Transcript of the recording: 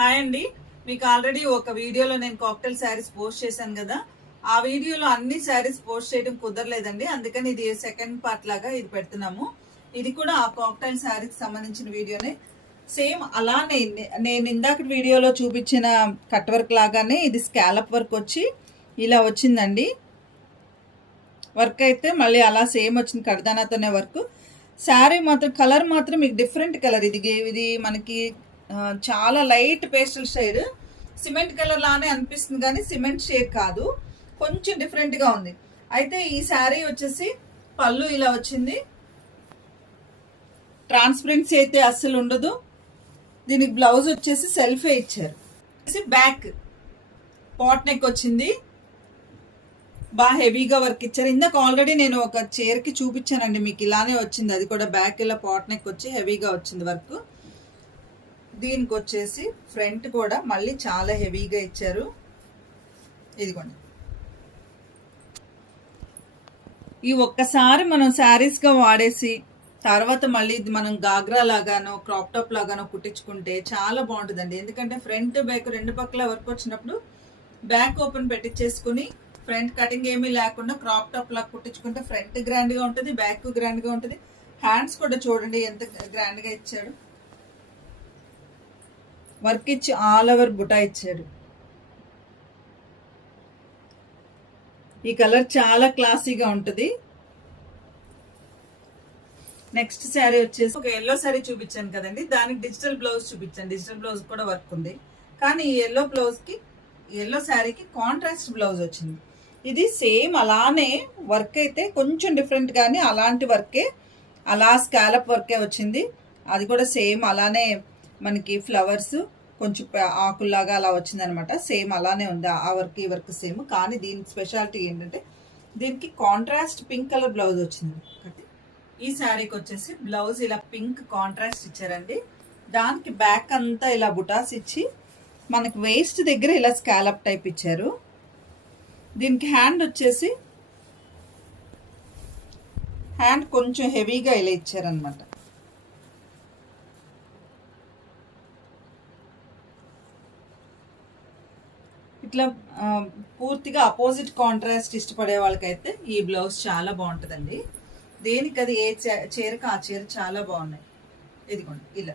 Hi అండి. మీకు already ఒక వీడియోలో నేను కాక్టైల్ శారీస్ పోస్ట్ చేశాను కదా. ఆ వీడియోలో అన్ని శారీస్ పోస్ట్ చేయడం కుదరలేదండి, అందుకని ఇది సెకండ్ పార్ట్ లాగా ఇది పెడుతున్నాము. ఇది కూడా ఆ కాక్టైల్ శారీస్ సంబంధించిన వీడియోనే. సేమ్ అలానే నేను ఇందాక వీడియోలో చూపించిన కట్ వర్క్ లాగానే ఇది స్కాలప్ వర్క్ వచ్చి ఇలా వచ్చిందండి. వర్క్ అయితే మళ్ళీ అలా సేమ్ వచ్చింది, కడదానాతోనే వర్క్. శారీ మాత్రం కలర్ మాత్రం మీకు డిఫరెంట్ కలర్. ఇది మనకి చాలా light pastel shade, cement colour లానే అనిపిస్తుంది కానీ సిమెంట్ షేడ్ కాదు, కొంచెం డిఫరెంట్గా ఉంది. అయితే ఈ శారీ వచ్చేసి పళ్ళు ఇలా వచ్చింది. ట్రాన్స్పరెన్సీ అయితే అస్సలు ఉండదు. దీనికి బ్లౌజ్ వచ్చేసి సెల్ఫే ఇచ్చారు. బ్యాక్ పాట్ నెక్ వచ్చింది, బాగా హెవీగా వర్క్ ఇచ్చారు. ఇందాక ఆల్రెడీ నేను ఒక చీరకి చూపించానండి మీకు, ఇలానే వచ్చింది. అది కూడా బ్యాక్ ఇలా పాట్ నెక్ వచ్చి హెవీగా వచ్చింది వర్క్. దీనికి వచ్చేసి ఫ్రంట్ కూడా మళ్ళీ చాలా హెవీగా ఇచ్చారు. ఇదిగోండి, ఈ ఒక్కసారి మనం శారీస్గా వాడేసి తర్వాత మళ్ళీ ఇది మనం గాగ్రా లాగానో క్రాప్ టాప్ లాగానో కుట్టించుకుంటే చాలా బాగుంటుందండి. ఎందుకంటే ఫ్రంట్ బ్యాక్ రెండు పక్కల వర్క్ వచ్చినప్పుడు బ్యాక్ ఓపెన్ పెట్టించేసుకుని ఫ్రంట్ కటింగ్ ఏమీ లేకుండా క్రాప్ టాప్ లాగా కుట్టించుకుంటే ఫ్రంట్ గ్రాండ్గా ఉంటుంది, బ్యాక్ గ్రాండ్గా ఉంటుంది. హ్యాండ్స్ కూడా చూడండి ఎంత గ్రాండ్గా ఇచ్చాడు. వర్క్ ఇచ్చి ఆల్ ఓవర్ బుటా ఇచ్చాడు. ఈ కలర్ చాలా క్లాసీగా ఉంటుంది. నెక్స్ట్ శారీ వచ్చేసి ఒక ఎల్లో శారీ చూపించాను కదండి, దానికి డిజిటల్ బ్లౌజ్ చూపించాను. డిజిటల్ బ్లౌజ్ కూడా వర్క్ ఉంది, కానీ ఈ ఎల్లో బ్లౌజ్కి ఎల్లో శారీకి కాంట్రాస్ట్ బ్లౌజ్ వచ్చింది. ఇది సేమ్ అలానే వర్క్ అయితే కొంచెం డిఫరెంట్, కానీ అలాంటి వర్కే, అలా స్కాలప్ వర్కే వచ్చింది. అది కూడా సేమ్ అలానే మనకి ఫ్లవర్స్ కొంచెం ఆకుల్లాగా అలా వచ్చిందనమాట. సేమ్ అలానే ఉంది, ఆ వర్క్ ఈ వర్క్ సేమ్. కానీ దీనికి స్పెషాలిటీ ఏంటంటే దీనికి కాంట్రాస్ట్ పింక్ కలర్ బ్లౌజ్ వచ్చింది. ఈ శారీకి వచ్చేసి బ్లౌజ్ ఇలా పింక్ కాంట్రాస్ట్ ఇచ్చారండి. దానికి బ్యాక్ అంతా ఇలా బుటాస్ ఇచ్చి మనకి వేస్ట్ దగ్గర ఇలా స్కాలప్ టైప్ ఇచ్చారు. దీనికి హ్యాండ్ వచ్చేసి హ్యాండ్ కొంచెం హెవీగా ఇలా ఇచ్చారనమాట. ఇట్లా పూర్తిగా అపోజిట్ కాంట్రాస్ట్ ఇష్టపడే వాళ్ళకైతే ఈ బ్లౌజ్ చాలా బాగుంటుందండి. దేనికి అది ఏ చీరకు ఆ చీర చాలా బాగున్నాయి. ఇదిగోండి ఇలా